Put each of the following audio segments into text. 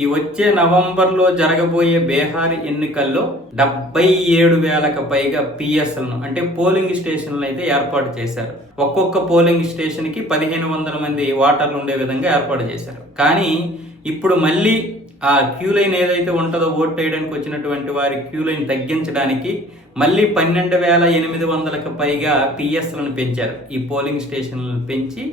ఈ వచ్చే నవంబర్లో జరగబోయే బీహార్ ఎన్నికల్లో డెబ్బై ఏడు వేలకు పైగా పిఎస్లను అంటే పోలింగ్ స్టేషన్లు అయితే ఏర్పాటు చేశారు. ఒక్కొక్క పోలింగ్ స్టేషన్కి పదిహేను వందల మంది ఓటర్లు ఉండే విధంగా ఏర్పాటు చేశారు. కానీ ఇప్పుడు మళ్ళీ ఆ క్యూ లైన్ ఏదైతే ఉంటుందో ఓట్ వేయడానికి వచ్చినటువంటి వారి క్యూ లైన్ తగ్గించడానికి మళ్ళీ పన్నెండు వేల ఎనిమిది వందలకు పైగా పిఎస్లను పెంచారు. ఈ పోలింగ్ స్టేషన్లను పెంచి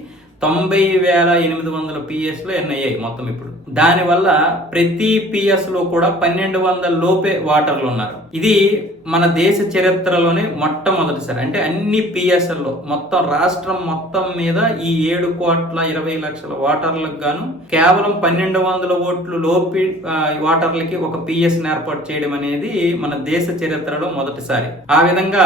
తొంభై వేల ఎనిమిది వందల పిఎస్లు ఎన్ఐఏ మొత్తం ఇప్పుడు. దానివల్ల ప్రతి పిఎస్లో కూడా పన్నెండు వందల లోపే ఓటర్లు ఉన్నారు. ఇది మన దేశ చరిత్రలోనే మొట్టమొదటిసారి. అంటే అన్ని పిఎస్ఎల్లో మొత్తం రాష్ట్రం మొత్తం మీద ఈ ఏడు కోట్ల ఇరవై లక్షల ఓటర్లకు గాను కేవలం పన్నెండు వందల ఓట్లు లోపి వాటర్లకి ఓటర్లకి ఒక పిఎస్ ఏర్పాటు చేయడం అనేది మన దేశ చరిత్రలో మొదటిసారి. ఆ విధంగా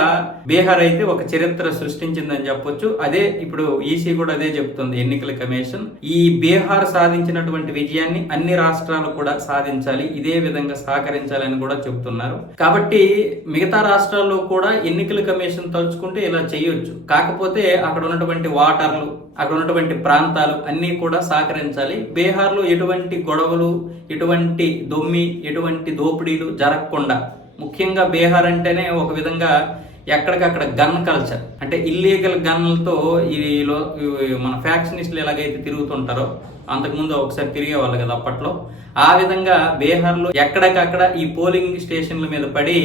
బీహార్ అయితే ఒక చరిత్ర సృష్టించిందని చెప్పొచ్చు. అదే ఇప్పుడు ఈసీ కూడా అదే చెప్తుంది. ఎన్నికల కమిషన్. ఈ బీహార్ సాధించినటువంటి విజయాన్ని అన్ని రాష్ట్రాలు కూడా సాధించాలి ఇదే విధంగా సహకరించాలని కూడా చెబుతున్నారు. కాబట్టి మిగతా రాష్ట్రాల్లో కూడా ఎన్నికల కమిషన్ తలుచుకుంటే ఇలా చేయొచ్చు. కాకపోతే అక్కడ ఉన్నటువంటి వాటర్లు అక్కడ ఉన్నటువంటి ప్రాంతాలు అన్నీ కూడా సహకరించాలి. బీహార్లో ఎటువంటి గొడవలు ఎటువంటి దొమ్మి ఎటువంటి దోపిడీలు జరగకుండా. ముఖ్యంగా బీహార్ అంటేనే ఒక విధంగా ఎక్కడికక్కడ గన్ కల్చర్ అంటే ఇల్లీగల్ గన్లతో ఈ మన ఫ్యాక్షనిస్టులు ఎలాగైతే తిరుగుతుంటారో అంతకుముందు ఒకసారి తిరిగేవాళ్ళు కదా అప్పట్లో ఆ విధంగా బీహార్లో ఎక్కడికక్కడ ఈ పోలింగ్ స్టేషన్ల మీద పడి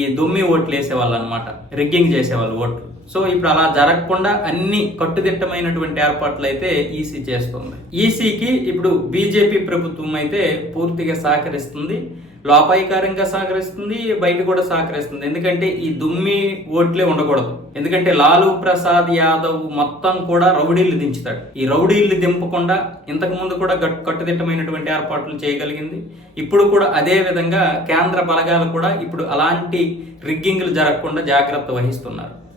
ఈ దొమ్మి ఓట్లు వేసేవాళ్ళు అనమాట రిగ్గింగ్ చేసేవాళ్ళు ఓట్లు. సో ఇప్పుడు అలా జరగకుండా అన్ని కట్టుదిట్టమైనటువంటి ఏర్పాట్లు అయితే ఈసీ చేస్తుంది. ఈసీకి ఇప్పుడు బీజేపీ ప్రభుత్వం అయితే పూర్తిగా సహకరిస్తుంది. లోపాయికారంగా సహకరిస్తుంది బయట కూడా సహకరిస్తుంది. ఎందుకంటే ఈ దుమ్మి ఓట్లే ఉండకూడదు. ఎందుకంటే లాలూ ప్రసాద్ యాదవ్ మొత్తం కూడా రౌడీలు దించుతాడు. ఈ రౌడీలు దింపకుండా ఇంతకు ముందు కూడా గట్- కట్టుదిట్టమైనటువంటి ఏర్పాట్లు చేయగలిగింది. ఇప్పుడు కూడా అదే విధంగా కేంద్ర బలగాలు కూడా ఇప్పుడు అలాంటి రిగ్గింగ్లు జరగకుండా జాగ్రత్త వహిస్తున్నారు.